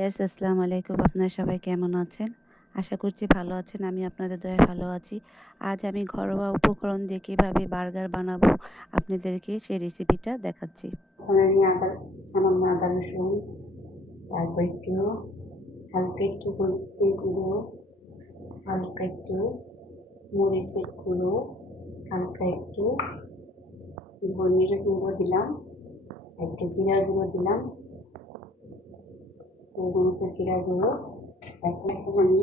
ইয়াস আসসালামু আলাইকুম। আপনারা সবাই কেমন আছেন? আশা করছি ভালো আছেন। আমি আপনাদের দয়ায় ভালো আছি। আজ আমি ঘরোয়া উপকরণ দিয়ে কীভাবে বার্গার বানাবো আপনাদেরকে সেই রেসিপিটা দেখাচ্ছি। আদা, সামান্য আদা রসুন, তারপর একটু হালকা একটু হলুদের গুঁড়ো, হালকা একটু মরিচের গুঁড়ো, হালকা একটু ধনিয়ার গুঁড়ো দিলাম একটু জিরার গুঁড়ো দিলাম। মতো জিরা গুঁড়ো এখন আমি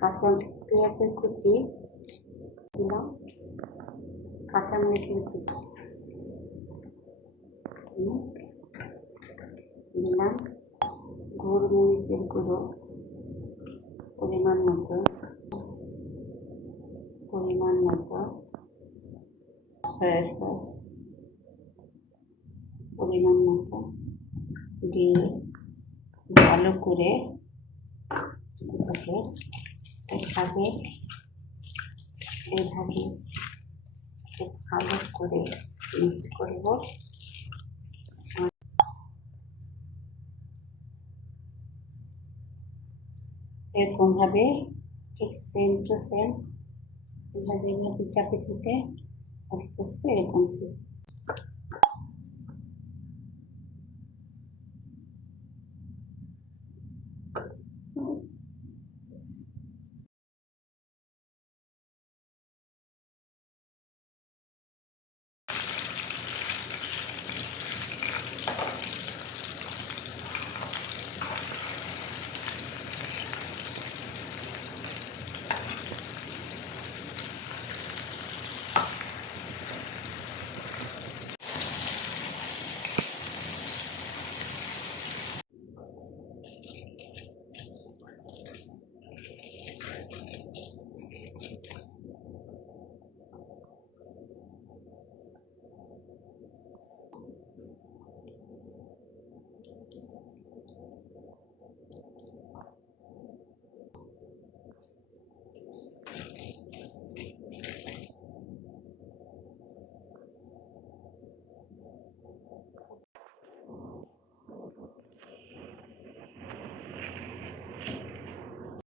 কাঁচা পেঁয়াজের কুচি দিলাম, কাঁচা মরিচের কুচি দিলাম গোলমরিচের গুঁড়ো পরিমাণ মতো পরিমাণ মতো, সয়া সস পরিমাণ মতো দিয়ে ভালো করে এভাবে এভাবে খুব ভালো করে মিক্সড করব। এরকমভাবে ঠিক সেম টু সেম এভাবে এভাবে চাপে চেপে আস্তে আস্তে এরকম 嗯。